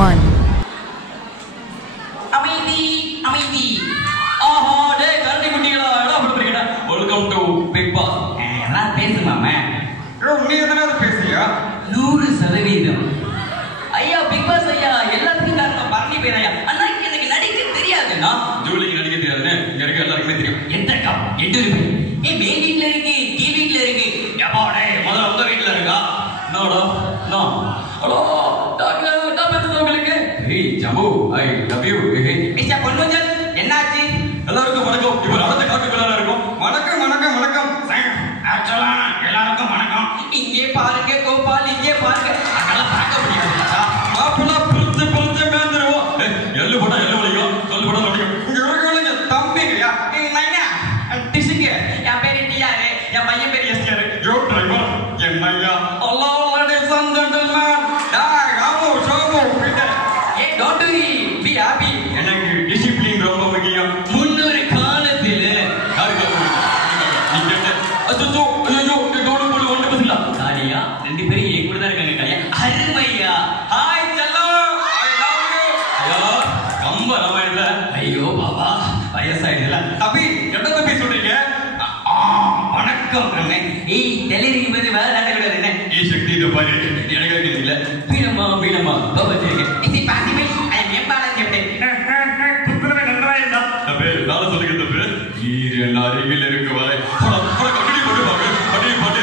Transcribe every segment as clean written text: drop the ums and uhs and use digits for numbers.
1. அமைதி அமைதி. ஆஹா டேய் கரடி குட்டிகளா எடா பண்றீங்கடா. Welcome to Bigg Boss. எல்லாம் பேசுமாமே. நீ எதனால பேசுறியா? 100%. ஐயா பிக் பாஸ் ஐயா எல்லாத்துக்கும் காரணம் பரணி பேர் ஐயா. அண்ணா எனக்கு நடிக்க தெரியாதுண்ணா. ஜூலிக்கு நடிக்க தெரியாதுன்னு இங்க இருக்க எல்லாருக்குமே தெரியும். எந்தக்கா எட்டு ஏ மேல் வீட்டுல இருக்கு கீ வீட்டுல இருக்கு. எப்பா டேய் முதல்ல உங்க வீட்டுல இருக்கா? என்னடா நான் ஹலோ டாக்டர் நான் பேசுறது உங்களுக்கு. ஏய் ஜம்பு ஐ லவ் யூ. ஐயா பொன்வஞ்சன் என்னாச்சு? எல்லாருக்கும் வணக்கம். இப்போ அடுத்த காட்டுக்குள்ளார இருக்கும். வணக்கம் வணக்கம் வணக்கம். ஆக்சுவலா எல்லாருக்கும் வணக்கம். இங்கே பாருங்க கோபால் இங்கே பாருங்க. அதெல்லாம் பார்க்க முடியாது. அப்பெல்லாம் பிரிச்சு பிரிச்சு மேந்துருவோம். எள்ளு போட்டா எள்ளு வலிக்கும், சொல்லு போட்டா வலிக்கும். இங்க இருக்கிறவங்க தம்பிங்கயா. நைனா டிஷிங்க என் பேரு டிஆர் என் பையன் பேரு எஸ்ஆர். யோ டிரைவர் என்னையா அல்லாஹ் லேடீஸ் அண்ட் ஜென்டில்மேன். டேய் ஆமோ ஷோமோ பீட்டர். ஏ டோன்ட் வரி பி ஹாப்பி. எனக்கு டிசிப்ளின் ரொம்ப முக்கியம். முன்னொரு காலத்தில் யாருக்கு நீங்க அச்சோ ஐயோ டோடு போடு ஒன்று பேசல. காரியா ரெண்டு பேரும் ஏன் கூட தான் இருக்காங்க காரியா. அருமையா hi Cello I love you. ஐயா கம்ப ராமாயணத்துல ஐயோ பாபா வயசாயிடுல. தம்பி என்ன தம்பி சொல்றீங்க? வணக்கம் அண்ணே. ஏய் டெலிவரி வந்து வேற நடக்கிறது என்ன? சக்தி இந்த பாரு எனக்கு இல்ல. வீணமா பாபாஜிங்க. இது பாசிபிள் ஐ அம் எம்பாலா கேப்டன். புத்தகமே நன்றாயிடா. தம்பி நாளை சொல்லுங்க தம்பி. ஈர அருகில் இருக்கு வரை கட்டி போட்டு பாரு. படி படி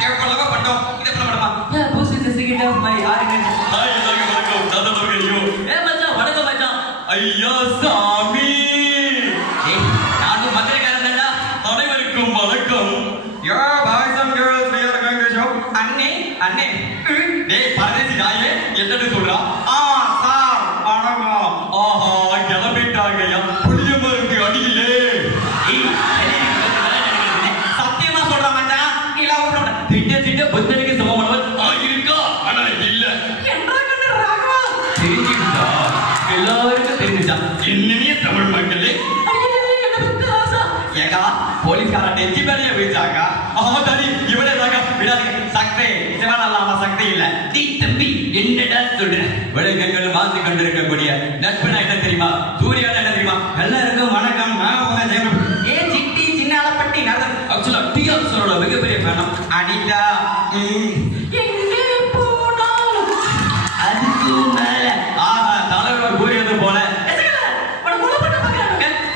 கேப்பலவா பட்டோம். இத பண்ணலாமா? Post is second of my organ. Hi எல்லாருக்கும் வணக்கம். நான் தான் ஐயோ ஏ மச்சான் வணக்கம் மச்சான். ஐயா சாமி. ஏய் நானும் மதுரைக்காரன் தான்டா. அனைவருக்கும் வணக்கம். Yeah boys and girls we are going to show. அண்ணே அண்ணே டேய் பரதேசி நாயே என்னன்னு சொல்றா? சார் வணக்கம். ஆஹா கிளம்பிட்டாங்கய்யா. புளிய மருந்து அடியிலே. ஏய் டெலிவரி வந்து வேற நடக்கிறது. சத்தியமா சொல்றேன் மச்சான். இல்ல விட திட்ட புத்தருக்கு சமமானவர் இருக்கா ஆனா இல்ல. என்றா கண்ணு ராகவா தெரிஞ்சுடா. எல்லாருக்கும் தெரிஞ்சுடா. என்னைய தமிழ் மக்களே. ஏகா போலீஸ்கார டெச்சி பேரிய வீச்சாங்க. ஆமா தடி இவனே தாங்க விடாதீங்க. சக்தி சிவனல்லாம சக்தி இல்ல. நீ தம்பி என்னடா சொல்ற? விளைகங்கள் வாழ்ந்து கொண்டிருக்கக்கூடிய நட்புனா என்ன தெரியுமா? சூர்யானா என்ன தெரியுமா? எல்லாருக்கும் வணக்கம். நான் உங்க ஜெயம். ஏ சிட்டி சின்னாலப்பட்டி நடந்து ஆக்சுவலா டிஆர் சாரோட மிகப்பெரிய ஃபேனம். அனிதா எங்கே போனாலும் அதுக்கு மேல ஆஹா தலைவர் கூறியது போல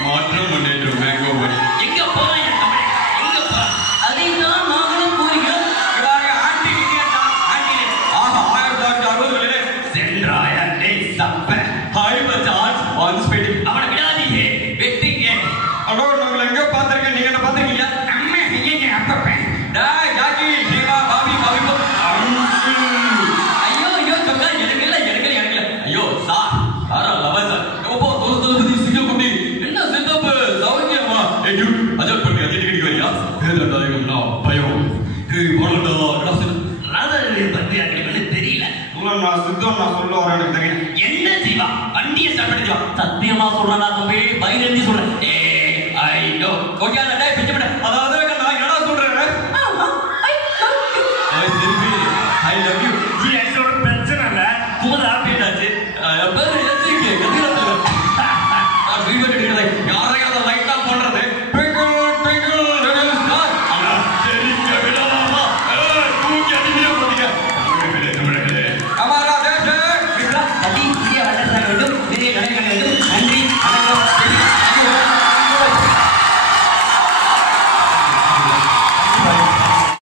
மாற்றம் முன்னேற்றம் மேங்கோ மணி. எங்க போறான் என் தமிழ் எங்க போறான்? அதைத்தான் நாங்களும் கூறுகிறோம். ஆண்டி ஆஹா 1960 சென்றாயண்டே சப்ப ஹாய் மச்சான் ஒன் ஸ்பீட். அவனை விடாதீங்க வெட்டிங்க. அடோ நாங்க எங்க பாத்திருக்கேன் நீங்க என்ன பாத்திருக்கீங்க? அம்மா ஐயே அப்பப்ப டேய் ஜாக்கி ஜீவா பாபி பாபி ஐயோ ஐயோ சொக்கா எனக்கு ஐயோ சார் சாரா லவ் சார் ஓபோ தோஸ்து சிங்கிள் குட்டி என்ன செட்டப் சௌக்கியமா? ஏய் யூ அஜட் பண்ணி டிக்கெட் வரியா? கேதரடாயும் நான் பயம். ஏய் போலடா கிளாஸ் ராதரே பத்தி எனக்கு தெரியல. நான் சித்தம் நான் சொல்ல வரேன் எனக்கு தெரியும். என்ன ஜீவா வண்டியை ஸ்டார்ட் பண்ணியா? சத்தியமா சொல்றேன் நான் தம்பி பைக் எழுதி சொல்றேன். ஏய் ஐ நோ ஓகே அந்த டே பிச்சு பண்ண. அதாவது